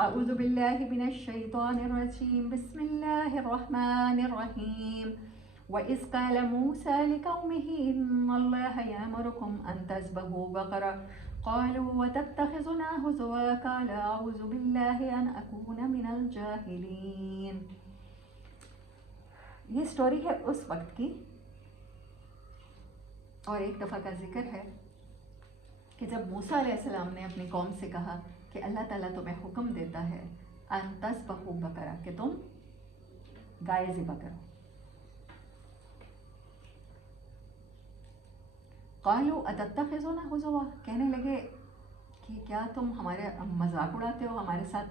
اعوذ باللہ من الشیطان الرجیم بسم اللہ الرحمن الرحیم وَإِذْ قَالَ مُوسَى لِقَوْمِهِ إِنَّ اللَّهَ يَأْمُرُكُمْ أَن تَذْبَحُوا بَقَرَةً قَالُوا وَتَتَّخِذُنَا هُزُوًا قَالَ أَعُوذُ بِاللَّهِ أَنْ أَكُونَ مِنَ الْجَاهِلِينَ۔ یہ سٹوری ہے اس وقت کی، اور ایک دفعہ کا ذکر ہے کہ جب موسیٰ علیہ السلام نے اپنی قوم سے کہا کہ اللہ تعالیٰ تمہیں حکم دیتا ہے ان تذبحوا بقرہ، کہ تم گائے ذبح کرو۔ قالوا اتتخذنا ہزوا، کہنے لگے کہ کیا تم ہمارے مذاق اڑاتے ہو، ہمارے ساتھ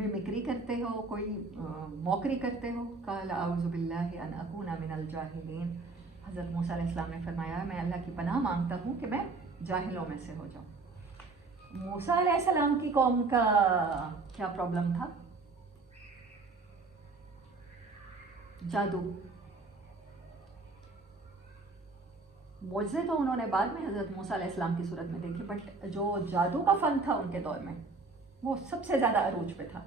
ممکری کرتے ہو، کوئی موکری کرتے ہو۔ قال اعوذ باللہ ان اکون من الجاہلین، حضرت موسیٰ علیہ السلام نے فرمایا میں اللہ کی پناہ مانگتا ہوں کہ میں جاہلوں میں سے ہو جاؤں۔ موسیٰ علیہ السلام کی قوم کا کیا پرابلم تھا؟ جادو۔ معجزے تو انہوں نے بعد میں حضرت موسیٰ علیہ السلام کی صورت میں دیکھی، بٹ جو جادو کا فن تھا ان کے دور میں وہ سب سے زیادہ عروج پہ تھا۔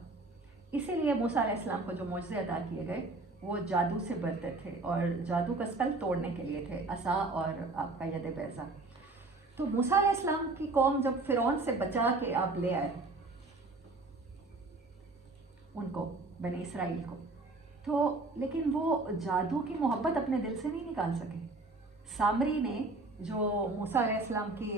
اسی لیے موسیٰ علیہ السلام کو جو معجزے عطا کیے گئے وہ جادو سے برتے تھے، اور جادو کا اسپیل توڑنے کے لیے تھے، عصا اور آپ کا ید بیضا۔ تو موسیٰ علیہ السلام کی قوم جب فرعون سے بچا کے آپ لے آئے ان کو، بنی اسرائیل کو، تو لیکن وہ جادو کی محبت اپنے دل سے نہیں نکال سکے۔ سامری نے جو موسیٰ علیہ السلام کی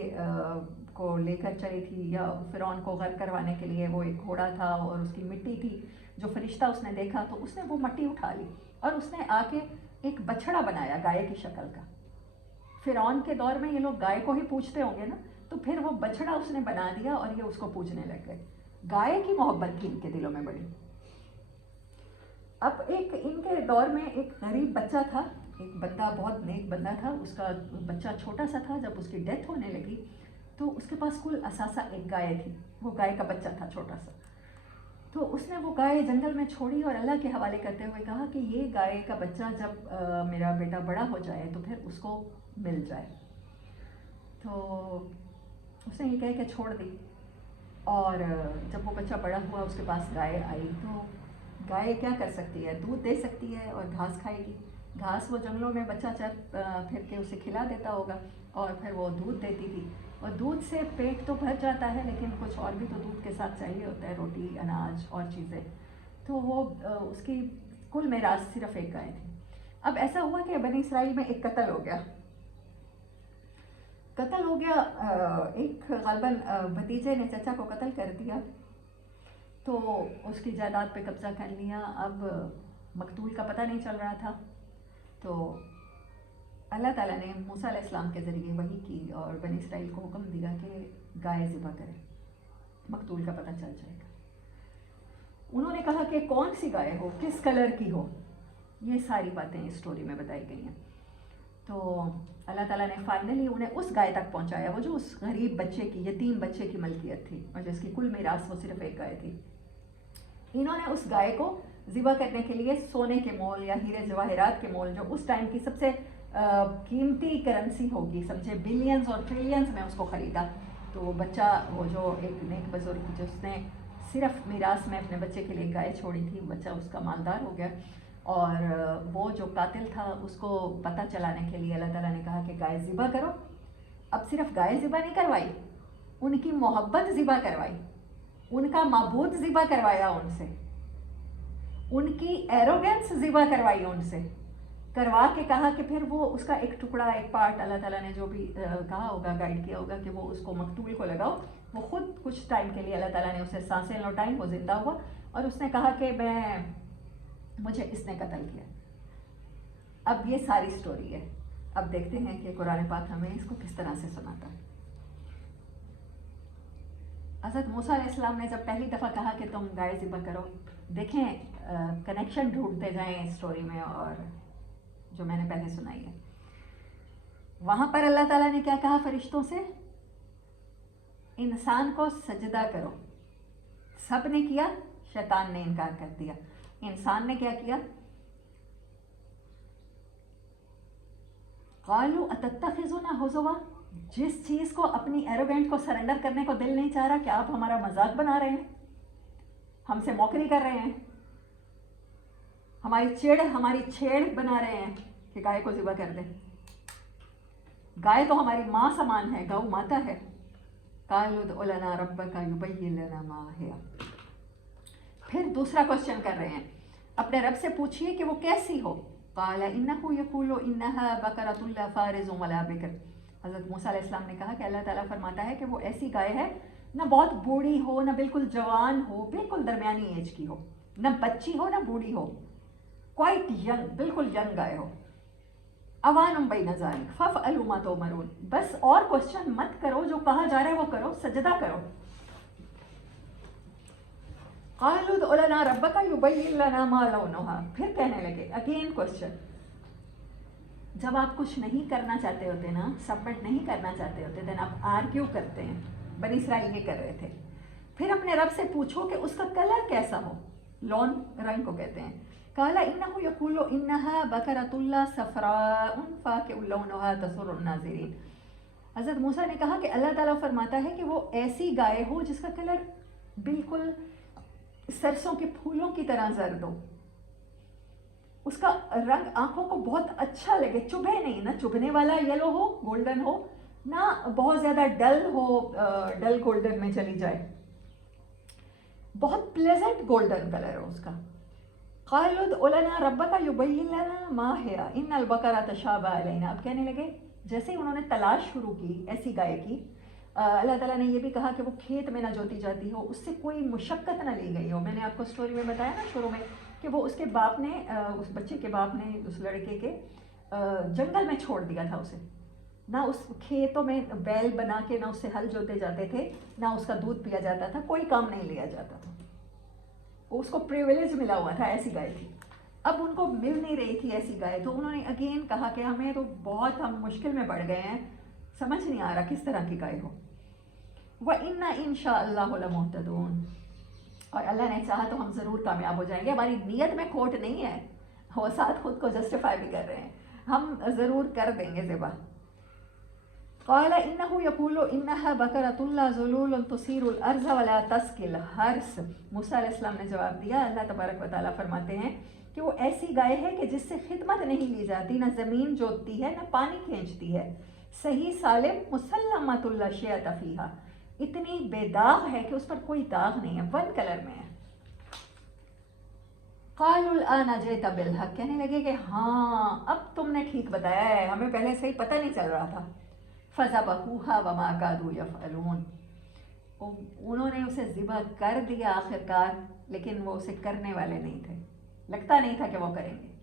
کو لے کر چلی تھی، یا فرعون کو غرق کروانے کے لیے، وہ ایک گھوڑا تھا اور اس کی مٹی تھی، جو فرشتہ اس نے دیکھا تو اس نے وہ مٹی اٹھا لی اور اس نے آ کے ایک بچڑا بنایا گائے کی شکل کا۔ فرعون کے دور میں یہ لوگ گائے کو ہی پوجتے ہوں گے نا، تو پھر وہ بچڑا اس نے بنا دیا اور یہ اس کو پوجنے لگ گئے۔ گائے کی محبت تھی ان کے دلوں میں بڑی۔ اب ایک ان کے دور میں ایک غریب بچہ تھا، ایک بندہ بہت نیک بندہ تھا، اس کا بچہ چھوٹا سا تھا۔ جب اس کی ڈیتھ ہونے لگی تو اس کے پاس کل اثاثہ ایک گائے تھی، وہ گائے کا بچہ تھا چھوٹا سا۔ تو اس نے وہ گائے جنگل میں چھوڑی اور اللہ کے حوالے کرتے ہوئے کہا کہ یہ گائے کا بچہ جب میرا بیٹا بڑا ہو جائے تو پھر اس کو مل جائے۔ تو اس نے یہ کہہ کے چھوڑ دی، اور جب وہ بچہ بڑا ہوا اس کے پاس گائے آئی، تو گائے کیا کر سکتی ہے؟ دودھ دے سکتی ہے اور گھاس کھائے گی۔ گھاس وہ جنگلوں میں بچہ چر پھر کے اسے کھلا دیتا ہوگا، اور پھر وہ دودھ دیتی تھی، اور دودھ سے پیٹ تو بھر جاتا ہے لیکن کچھ اور بھی تو دودھ کے ساتھ چاہیے ہوتا ہے، روٹی، اناج اور چیزیں۔ تو وہ اس کی کل میراث صرف ایک گائے تھی۔ اب ایسا ہوا کہ بنی اسرائیل میں ایک قتل ہو گیا۔ ایک غالباً بھتیجے نے چچا کو قتل کر دیا، تو اس کی جائیداد پہ قبضہ کر لیا۔ اب مقتول کا پتہ نہیں چل رہا تھا، تو اللہ تعالیٰ نے موسیٰ علیہ السلام کے ذریعے وحی کی اور بنی اسرائیل کو حکم دیا کہ گائے ذبح کرے، مقتول کا پتہ چل جائے گا۔ انہوں نے کہا کہ کون سی گائے ہو، کس کلر کی ہو، یہ ساری باتیں اس سٹوری میں بتائی گئی ہیں۔ تو اللہ تعالیٰ نے فائنلی انہیں اس گائے تک پہنچایا، وہ جو اس غریب بچے کی، یتیم بچے کی ملکیت تھی، اور جس کی کل میراث وہ صرف ایک گائے تھی۔ انہوں نے اس گائے کو ذبح کرنے کے لیے سونے کے مول یا ہیرے جواہرات کے مول، جو اس ٹائم کی سب سے قیمتی کرنسی ہوگی، سمجھے بلینز اور ٹریلینز میں، اس کو خریدا۔ تو وہ بچہ، وہ جو ایک نیک بزرگ جس نے صرف میراث میں اپنے بچے کے لیے گائے چھوڑی تھی، بچہ اس کا مالدار ہو گیا، اور وہ جو قاتل تھا اس کو پتہ چلانے کے لیے اللہ تعالیٰ نے کہا کہ گائے ذبح کرو۔ اب صرف گائے ذبح نہیں کروائی، ان کی محبت ذبح کروائی، ان کا معبود ذبح کروایا ان سے، ان کی ایروگنس ذبح کروائی ان سے، کروا کے کہا کہ پھر وہ اس کا ایک ٹکڑا، ایک پارٹ، اللہ تعالیٰ نے جو بھی کہا ہوگا، گائیڈ کیا ہوگا کہ وہ اس کو مقتول کو لگاؤ۔ وہ خود کچھ ٹائم کے لیے اللہ تعالیٰ نے اسے سانسیں لوٹائیں، وہ زندہ ہوا، اور اس نے کہا کہ مجھے اس نے قتل کیا۔ اب یہ ساری سٹوری ہے۔ اب دیکھتے ہیں کہ قرآن پاک ہمیں اس کو کس طرح سے سناتا ہے۔ حضرت موسیٰ علیہ السلام نے جب پہلی دفعہ کہا کہ تم گائے ذبح کرو، دیکھیں کنیکشن ڈھونڈتے جائیں اس سٹوری میں اور جو میں نے پہلے سنائی ہے۔ وہاں پر اللہ تعالیٰ نے کیا کہا فرشتوں سے؟ انسان کو سجدہ کرو۔ سب نے کیا، شیطان نے انکار کر دیا۔ انسان نے کیا کیا؟ قالوا اتتخذنا ہزوا، जिस चीज़ को अपनी एरोगेंट को सरेंडर करने को दिल नहीं चाह रहा, क्या आप हमारा मजाक बना रहे हैं, हमसे मौकरी कर रहे हैं, हमारी छेड़ बना रहे हैं कि गाय को ज़िबा कर दें। गाय तो हमारी माँ समान है, गौ माता है। क़ालू उदउ लना रब्बका युबय्यिन लना मा हिया। फिर दूसरा क्वेश्चन कर रहे हैं, अपने रब से पूछिए कि वो कैसी हो। क़ाल इन्नहु यक़ूलु इन्नहा बकरतुन ला फ़ारिज़ुन वला बिक्र। हज़रत मूसा अलैहिस्सलाम ने कहा कि अल्लाह ताला फरमाता है कि वो ऐसी गाय है, ना बहुत बूढ़ी हो, ना बिल्कुल जवान हो, बिल्कुल दरमियानी एज की हो, ना बच्ची हो ना बूढ़ी हो, क्वाइट यंग, बिल्कुल यंग गाय हो। अवानुम बैन ज़ालिक फ़फ़अलू मा तुअमरून। बस और क्वेश्चन मत करो, जो कहा जा रहा है वो करो, सजदा करो। क़ालू उदउ लना रब्बका युबय्यिन लना मा लौनुहा। फिर कहने लगे, अगेन क्वेश्चन। जब आप कुछ नहीं करना चाहते होते ना, सबमिट नहीं करना चाहते होते, देन आप आर्ग्यू करते हैं। बनी इसराइल ये कर रहे थे। फिर अपने रब से पूछो कि उसका कलर कैसा हो। लौन रंग को कहते हैं। काला इन्नहु यक़ूलु इन्नहा बकरतुन ला सफ़राउन फ़ाक़िउन लौनुहा तसुर्रुन नाज़िरीन। हज़रत मूसा ने कहा कि अल्लाह ताला फरमाता है कि वो ऐसी गाय हो जिसका कलर बिल्कुल सरसों के फूलों की तरह जर्द हो, उसका रंग आंखों को बहुत अच्छा लगे, चुभे नहीं, ना चुभने वाला येलो हो, गोल्डन हो, ना बहुत ज़्यादा डल हो, डल गोल्डन में चली जाए, बहुत प्लेजेंट गोल्डन कलर हो उसका। क़ालू उदउ लना रब्बका युबय्यिन लना मा हिया इन्नल बकरा तशाबह अलैना। अब कहने लगे, जैसे ही उन्होंने तलाश शुरू की ऐसी गाय की, अल्लाह ताला ने ये भी कहा कि वो खेत में ना जोती जाती हो, उससे कोई मुशक्क़त ना ली गई हो। मैंने आपको स्टोरी में बताया ना शुरू में कि वो उसके बाप ने, उस बच्चे के बाप ने उस लड़के के जंगल में छोड़ दिया था उसे। ना उस खेतों में बैल बना के ना उससे हल जोते जाते थे, ना उसका दूध पिया जाता था, कोई काम नहीं लिया जाता था। उसको प्रिविलेज मिला हुआ था, ऐसी गाय थी। अब उनको मिल नहीं रही थी ऐसी गाय, तो उन्होंने अगेन कहा कि हमें तो बहुत, हम मुश्किल में पड़ गए हैं, समझ नहीं आ रहा किस तरह की गाय हो। व इन्ना इंशाअल्लाहु लमुहतदून। और अल्लाह ने चाहा तो हम ज़रूर कामयाब हो जाएंगे। हमारी नीयत में खोट नहीं है, वो साथ खुद को जस्टिफाई भी कर रहे हैं, हम ज़रूर कर देंगे ज़िबा। क़ाला इन्नहु यक़ूलु इन्नहा बकरतुन ला ज़ुलूलुन तुसीरुल अर्ज़ वला तस्किल हर्स। मूसा अलैहिस्सलाम ने जवाब दिया, अल्लाह तबारक व तआला फरमाते हैं कि वो ऐसी गाय है कि जिससे खिदमत नहीं ली जाती, ना ज़मीन जोतती है, ना पानी खींचती है, सही सालिम मुसल्लमतुन ला शियअत फ़ीहा। इतनी बेदाग है कि उस पर कोई दाग नहीं है, वन कलर में है। क़ालुल आना जिअता बिल हक़। कहने लगे कि हाँ, अब तुमने ठीक बताया है, हमें पहले से ही पता नहीं चल रहा था। फ़ज़बहूहा वमा कादू यफ़अलून। उन्होंने उसे ज़िबा कर दिया आखिरकार, लेकिन वो उसे करने वाले नहीं थे, लगता नहीं था कि वो करेंगे।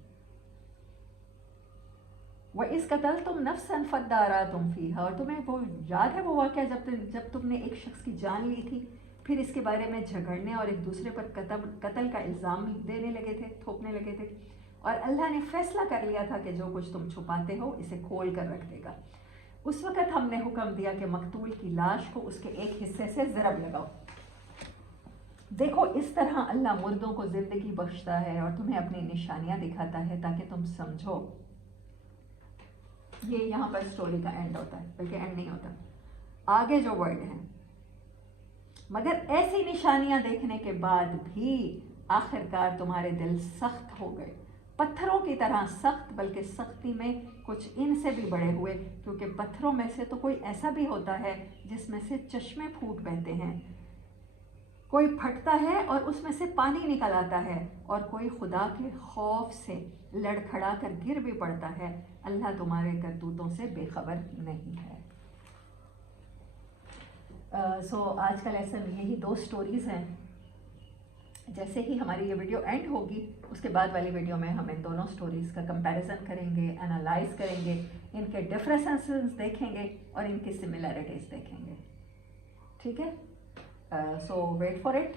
वह इस कतल तुम नफ्सन फ़द्दारातुम फ़ीहा। और तुम्हें वो याद है वो वाक़या जब तुमने एक शख्स की जान ली थी, फिर इसके बारे में झगड़ने और एक दूसरे पर कत्ल का इल्ज़ाम देने लगे थे, थोपने लगे थे, और अल्लाह ने फ़ैसला कर लिया था कि जो कुछ तुम छुपाते हो इसे खोल कर रख देगा। उस वक़्त हमने हुक्म दिया कि मकतूल की लाश को उसके एक हिस्से से ज़रब लगाओ। देखो, इस तरह अल्लाह मुर्दों को ज़िंदगी बख्शता है और तुम्हें अपनी निशानियाँ दिखाता है ताकि तुम समझो। ये यहाँ पर स्टोरी का एंड होता है, बल्कि एंड नहीं होता, आगे जो वर्ड है। मगर ऐसी निशानियाँ देखने के बाद भी आखिरकार तुम्हारे दिल सख्त हो गए, पत्थरों की तरह सख्त, बल्कि सख्ती में कुछ इनसे भी बड़े हुए, क्योंकि पत्थरों में से तो कोई ऐसा भी होता है जिसमें से चश्मे फूट बहते हैं, कोई फटता है और उसमें से पानी निकल आता है, और कोई खुदा के खौफ से लड़खड़ा कर गिर भी पड़ता है। अल्लाह तुम्हारे करतूतों से बेखबर नहीं है। आज का लेसन यही 2 स्टोरीज़ हैं। जैसे ही हमारी ये वीडियो एंड होगी, उसके बाद वाली वीडियो में हम इन दोनों स्टोरीज़ का कंपैरिजन करेंगे, एनालाइज करेंगे, इनके डिफरेंसेस देखेंगे और इनकी सिमिलैरिटीज़ देखेंगे। ठीक है, सो वेट फॉर इट।